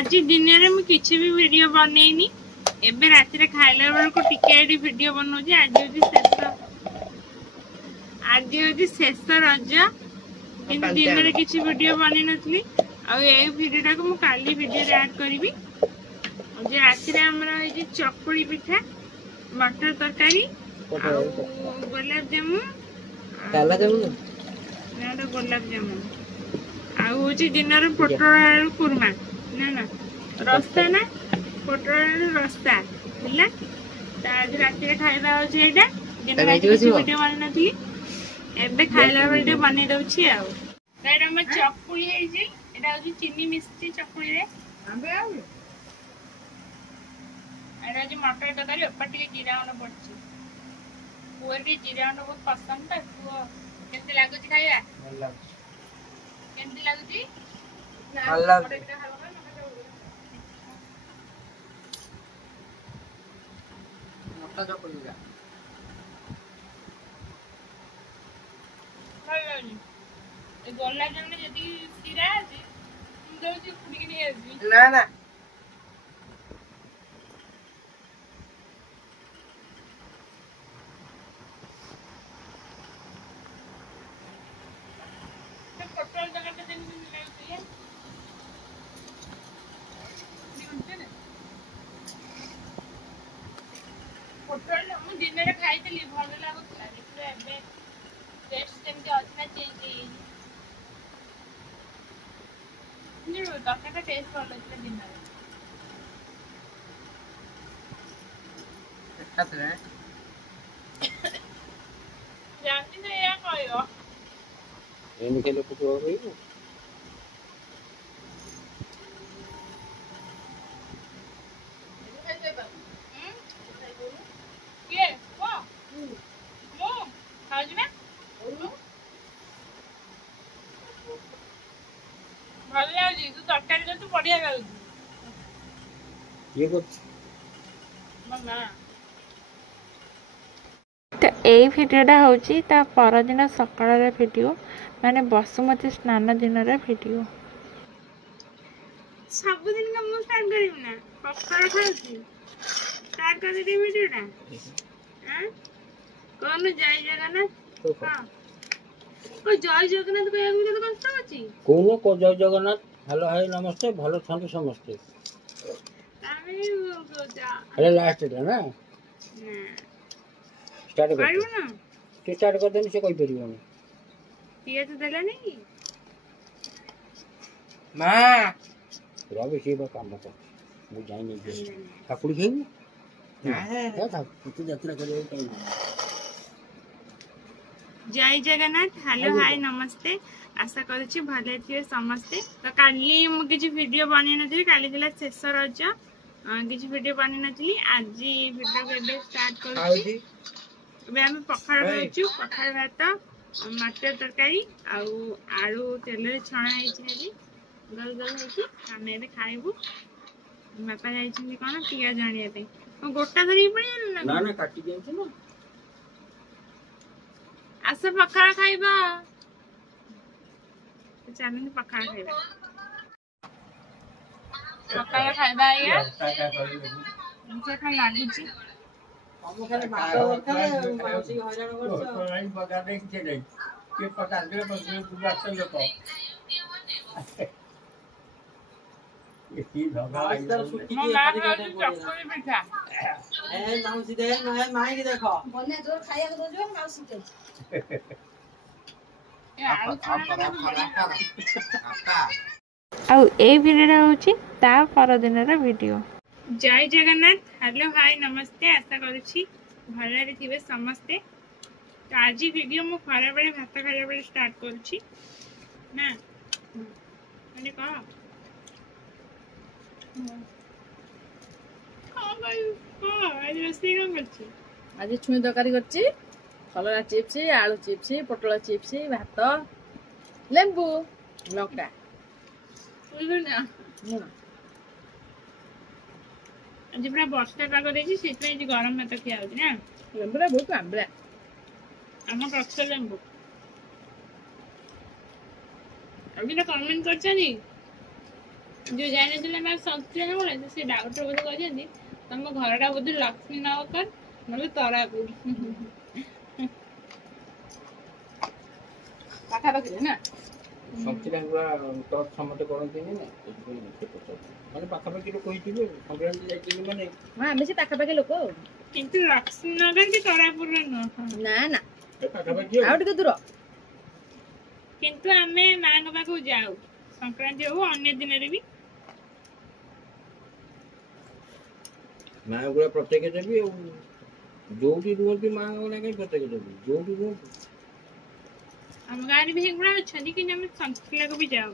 आज दिन में किसी भी वीडियो बनईनी एबे राति रे खाइला बेलको टिके एडी वीडियो बनौजी। आज होजी शेष रज किंतु दिन में किसी वीडियो बनी नथली आ ए वीडियो को मु काली वीडियो रे ऐड करबी। जे राति रे हमरा ए जे चकुली पिठा मटर तरकारी गुलाब जामुन काला जामुन ना गुलाब जामुन आउ दिन पोटल आलू कुरमा ना रस्ता ना पोटल आलू रस्ता है। आज राति खाଇବା हो दिन वीडियो बन नी एबे खाइला बेले बनै दउछि आ हम चकुली है जी एटा हो चीनी मिस्सी चकुली रे एटा जी मटर तरकारी ऊपर टिके जीरा गुंड पड़छि पुअर के जीरा गुंड बहुत पसंद त पुअ केते लागु छी खाइया केते लागु छी अल्लाह मोटा चकुली का ए गोला जमने जदी सिरा अछि तुम दो जी फुडी के नहीं आसी ना ना पोटल जगह पे दिन लागती है पोटल हम दिन रे खाइतली भल लागुतला देखले एबे टेस्ट केमते अछि ना चेंज नहीं तरकारीटा टेस्ट भल लागला दिन रे खाते हैं जानती ना या कहियो एने के लोग को होई ये वो मो खाज में भल लागी तू तरकारी तो बढ़िया लागी ये को मम्मा तो यही भिडियोटा होची ता परदिन सकाळ भिडियो माने बसुमती स्नान दिन भिडियो सब दिन का मु स्टार्ट करिम ना पक्का खाउछी स्टार्ट कर दे वीडियोटा हां कोन जय जगन्नाथ हां को जय जगन्नाथ कहया मुझे तो कष्ट होची कोनो को जय जगन्नाथ हेलो हाय नमस्ते भलो थांतु समस्ते आमे जा अरे लास्ट है ना स्टार्ट कर पाइबो ना स्टार्ट कर देनी से कोई परियो नहीं पिए तो देला नहीं मां रवि शिव काम कर मु जाई नहीं दे ठाकुर खेई क्या था तू यात्रा करे कहीं जय जगन्नाथ हेलो हाय नमस्ते आशा करूची भले थिए समस्ते तो काली मु किछि वीडियो बनै नथि काली दिला शेष रज किछि वीडियो बनै नथि आज वीडियो के स्टार्ट करूची बे हम पखाड़ खाउछु पखाड़ भात मटर तरकारी आलू तेल रे छणा है छी गल गल है हमें भी खाइबू बापा जाई छी कोन पिया जानिया पे गोटा धरी पड़े ना ना काटी देछ ना आसे पखाड़ खाइबा चालन पखाड़ खाइबा पखाड़ खाइबा या मुझे खा लागु छी हम खाली मारो करे माउसी हजान करछ लाइन बगा देख के जाई के 50 किलो पर तू रास्ता लोक ये की धगा इधर सुट्टी मो नाम है चक्कुली पिठा ए माउसी दे न माई के देखो बने जोर खाया को जो माउसी के आउ ए भिडियोटा होची ता पर दिन भिडियो जय जगन्नाथ हेलो हाय नमस्ते आशा करूची भलरे थिबे समस्ते तो आज वीडियो मु खरा बेले भात खाइला बेले स्टार्ट करूची ना माने कह भाई आज रोषेई कौन करची आज छुई तरकारी करची कलरा चिप्स आलू चिप्स पोटल चिप्स भात लेंबू लंका बोल ना आज पूरा वर्षा पाग देछि सेतै जे गरम भात खिया होछि ना लेंबूरा बहुत आंबला हम कक्ष लेंबू अभी ना कमेंट करछनी जो जाने संतुलन बोले से डॉक्टर बोले कहते तुम घरटा बोधे लक्ष्मी नगर ना तरापुर ପାଖାପାଖି ନା ସଂକ୍ରାନ୍ତି ଗୁଡ଼ା ଟଚ୍ ସମସ୍ତେ କରନ୍ତିନି ନା ସେଥିପାଇଁ ସେ ପଚାରୁଛି ମାନେ ପାଖାପାଖି ଲୋକ ହେଇଥିବେ ସଂକ୍ରାନ୍ତି ଯାଇଛନ୍ତି ମାନେ ହଁ ଆମେ ସେ ପାଖାପାଖି ଲୋକ ଆଉ କିନ୍ତୁ ଲକ୍ଷ୍ମୀ ନଗର କି ତରାପୁରରେ ନୁହଁ ନା ନା ଏ ପାଖାପାଖି ଆଉ ଟିକେ ଦୂର କିନ୍ତୁ ଆମେ ମାଙ୍କ ପାଖକୁ ଯାଉ ସଂକ୍ରାନ୍ତି ହଉ ଅନ୍ୟ ଦିନରେ ବି ମାଆ ଗୁଡ଼ା ପ୍ରତ୍ୟେକ ଦେବି ଆଉ ଯୋଉଠି ରୁହନ୍ତି ମାଆ ଗୁଡ଼ା କାହିଁ ପ୍ରତ୍ୟେକ ଦେବି ଯୋଉଠି ରୁହନ୍ତି ଆମ ଗାଁରେ ବି ଏଗୁଡ଼ା ଅଛନ୍ତି କିନ୍ତୁ ଆମେ ସଂଖିଲାକୁ ବି ଯାଉ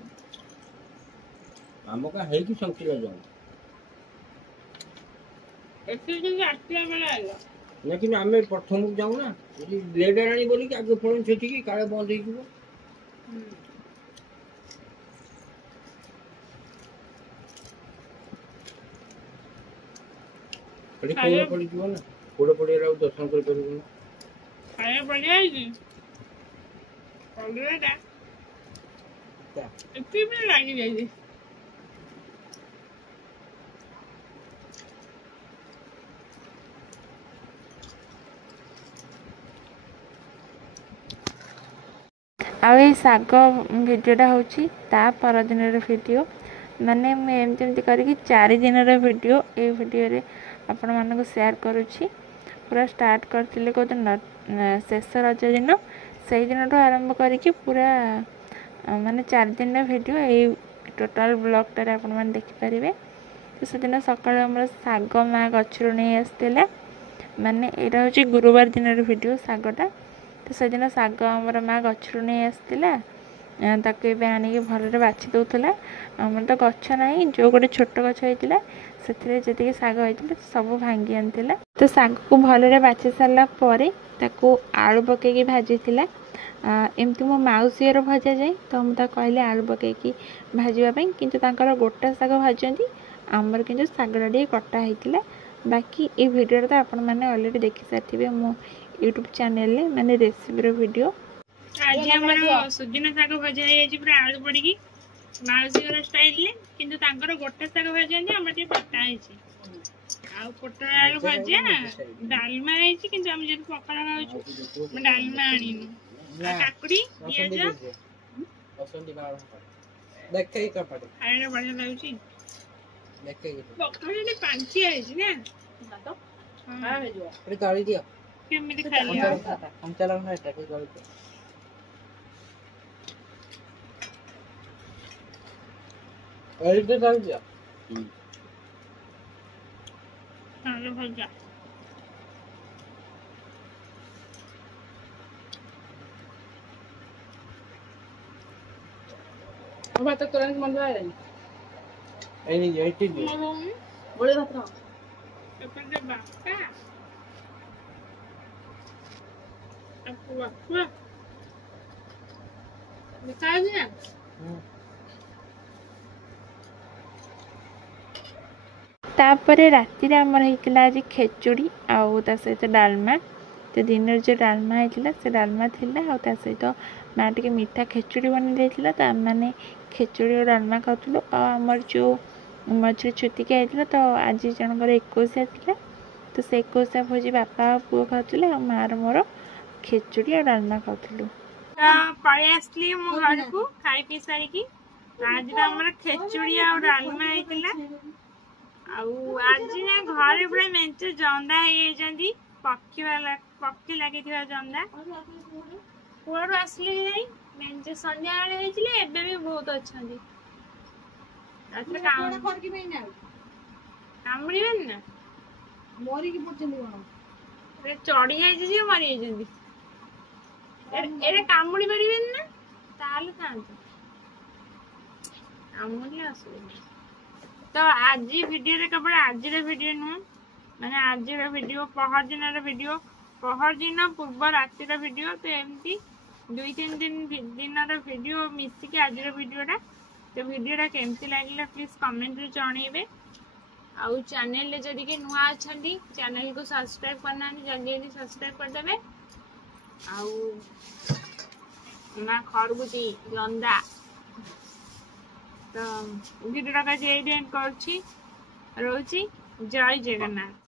ଆମ ଗାଁ ହେଇକି ସଂଖିଲା ଯାଉ ଏଠି ଯଦି ଆସିଲା ବେଳେ ଆଇଲ ନା କିନ୍ତୁ ଆମେ ପ୍ରଥମକୁ ଯାଉ ନା ଯଦି ଲେଟ୍ ହେଲାଣି ବୋଲିକି ଆଗେ ପଳଉ ସେଠିକି କାଳେ ବନ୍ଦ ହେଇଯିବ ସେଠି ପୋଡ଼ ପଡ଼ିଯିବ ନା ପୋଡ଼ ପଡ଼ିଆରେ ଆଉ ଦର୍ଶନ କରିପାରିବୁ ନା ଖାଇବା ବଢ଼ିଆ ହେଇଛି ଅଲଗା ଏଠି ବି ଲାଗିଯାଇଛି ଆଉ ଏଇ ଶାଗ ଭିଡ଼ିଓଟା ହେଉଛି ତା ପରଦିନର ଭିଡ଼ିଓ ମାନେ ମୁଁ ଏମିତି କରିକି 4 ଦିନର ଭିଡ଼ିଓ ଏଇ ଭିଡ଼ିଓରେ ଆପଣମାନଙ୍କୁ ସେୟାର କରୁଛି ପୁରା ଷ୍ଟାର୍ଟ କରିଥିଲି କେଉଁଦିନ ଶେଷ ରଜ ଦିନ ସେଇ ଦିନଠୁ ଆରମ୍ଭ କରିକି ପୁରା ମାନେ 4 ଦିନର ଭିଡ଼ିଓ ଏଇ ଟୋଟାଲ୍ ବ୍ଲଗ୍ଟାରେ ଆପଣମାନେ ଦେଖିପାରିବେ ତ ସେଦିନ ସକାଳୁ ଆମର ଶାଗ ମା ଗଛରୁ ନେଇ ଆସିଥିଲା ମାନେ ଏଇଟା ହେଉଛି ଗୁରୁବାର ଦିନର ଭିଡ଼ିଓ ଶାଗଟା ତ ସେଦିନ ଶାଗ ଆମର ମା ଗଛରୁ ନେଇ ଆସିଥିଲା ତାକୁ ଏବେ ଆଣିକି ଭଲରେ ବାଛି ଦେଉଥିଲା ଆମର ତ ଗଛ ନାହିଁ ଯେଉଁ ଗୋଟେ ଛୋଟ ଗଛ ହେଇଥିଲା ସେଥିରେ ଯେତିକି ଶାଗ ହେଇଥିଲା ସବୁ ଭାଙ୍ଗି ଆଣିଥିଲା ତ ଶାଗକୁ ଭଲରେ ବାଛି ସାରିଲା ପରେ ତାକୁ ଆଳୁ ପକେଇକି ଭାଜିଥିଲା ଏମିତି ମୋ ମାଉସୀ ଘର ଭଜାଯାଏ ତ ମୁଁ ତାକୁ କହିଲି ଆଳୁ ପକେଇକି ଭାଜିବା ପାଇଁ କିନ୍ତୁ ତାଙ୍କର ଗୋଟା ଶାଗ ଭାଜନ୍ତି ଆମର କିନ୍ତୁ ଶାଗଟା ଟିକେ କଟା ହେଇଥିଲା ବାକି ଏଇ ଭିଡ଼ିଓଟା ତ ଆପଣମାନେ ଅଲରେଡ଼ି ଦେଖିସାରିଥିବେ ମୋ ୟୁଟ୍ୟୁବ୍ ଚ୍ୟାନେଲରେ ମାନେ ରେସିପିର ଭିଡ଼ିଓ ଆଜି ଆମର ସୁଜନା ଶାଗ ଭଜା ହେଇଯାଇଛି ପୁରା ଆଳୁ ପଡ଼ିକି ମାଉସୀ ଘର ଷ୍ଟାଇଲରେ କିନ୍ତୁ ତାଙ୍କର ଗୋଟା ଶାଗ ଭାଜନ୍ତି ଆମର ଟିକେ କଟା ହେଇଛି ଆଉ ପୋଟଳ ଆଳୁ ଭଜା ଡାଲମା ହେଇଛି କିନ୍ତୁ ଆମେ ଯେହେତୁ ପଖାଳ ଖାଉଛୁ ଡାଲମା ଆଣିନୁ କାକୁଡ଼ି ପିଆଜ ଖାଇବାଟା ବଢ଼ିଆ ଲାଗୁଛି ପଖାଳ ପାଞ୍ଚିଆ ହେଇଛି ନା କେମିତି ଖାଇଲେ ଆଳୁ ଭଜା ଭାତ ତୋରାଣି ମନ୍ଦ ଆଇଲାଣି ବଳି ଭାତ ଏପଟେ ବାପା ଦେଖା ହଉଛି ନା ତାପରେ ରାତିରେ ଆମର ହେଇଥିଲା ଆଜି ଖେଚୁଡ଼ି ଆଉ ତା ସହିତ ଡାଲମା ତ ଦିନରେ ଯେଉଁ ଡାଲମା ହେଇଥିଲା ସେ ଡାଲମା ଥିଲା ଆଉ ତା ସହିତ ମା ଟିକେ ମିଠା ଖେଚୁଡ଼ି ବନେଇ ଦେଇଥିଲା ତ ଆମେମାନେ ଖେଚୁଡ଼ି ଆଉ ଡାଲମା ଖାଉଥିଲୁ ଆଉ ଆମର ଯେଉଁ ମଝିରେ ଛୁତିକିଆ ହେଇଥିଲା ତ ଆଜି ଜଣଙ୍କର 21 ଥିଲା ତ ସେ 21 ଭୋଜି ବାପା ଆଉ ପୁଅ ଖାଉଥିଲେ ଆଉ ମାଆର ମୋର ଖେଚୁଡ଼ି ଆଉ ଡାଲମା ଖାଉଥିଲୁ ପଳେଇ ଆସିଲି ମୋ ଘରକୁ ଖାଇ ପିଇ ସାରିକି ଆଜି ତ ଆମର ଖେଚୁଡ଼ି ଆଉ ଡାଲମା ହେଇଥିଲା ଆଉ ଆଜି ନା ଘରେ ପୁରା ମେଞ୍ଚେ ଜନ୍ଦା ହେଇଯାଇଛନ୍ତି ପକ୍ଷୀ ଲାଗିଥିବା ଜନ୍ଦା କୁଆଡୁ ଆସିଲେ ଯାଇ ମେଞ୍ଚେ ସନ୍ଧ୍ୟାବେଳେ ହେଇଥିଲେ ଏବେ ବି ବହୁତ ଅଛନ୍ତି କାମୁଡ଼ିବେନି ନା ମରିକି ପଡୁଛନ୍ତି କଣ ଚଢି ଯାଇଛି ଯେ ମରିଯାଇଛନ୍ତି ଏରେ କାମୁଡ଼ି ପାରିବେନି ନା ତାହେଲେ ଥାଆନ୍ତୁ କାମୁଡ଼ିଲେ ଅସୁବିଧା ତ ଆଜି ଭିଡ଼ିଓରେ କେବଳ ଆଜିର ଭିଡ଼ିଓ ନୁହଁ ମାନେ ଆଜିର ଭିଡ଼ିଓ ପହରଦିନର ଭିଡ଼ିଓ ପହରଦିନ ପୂର୍ବ ରାତିର ଭିଡ଼ିଓ ତ ଏମିତି 2-3 ଦିନର ଭିଡ଼ିଓ ମିଶିକି ଆଜିର ଭିଡ଼ିଓଟା ତ ଭିଡ଼ିଓଟା କେମିତି ଲାଗିଲା ପ୍ଲିଜ୍ କମେଣ୍ଟରେ ଜଣେଇବେ ଆଉ ଚ୍ୟାନେଲରେ ଯଦି କି ନୂଆ ଅଛନ୍ତି ଚ୍ୟାନେଲକୁ ସବସ୍କ୍ରାଇବ୍ କରିନାହାନ୍ତି ଜଲ୍ଦି ଜଲ୍ଦି ସବସ୍କ୍ରାଇବ୍ କରିଦେବେ ଆଉ ନା ଖରବୁତି ଜନ୍ଦା ତ ଭିଡ଼ିଓଟା ଏଇଠି ଏଣ୍ଡ କରୁଛି, ରହୁଛି। ଜୟ ଜଗନ୍ନାଥ।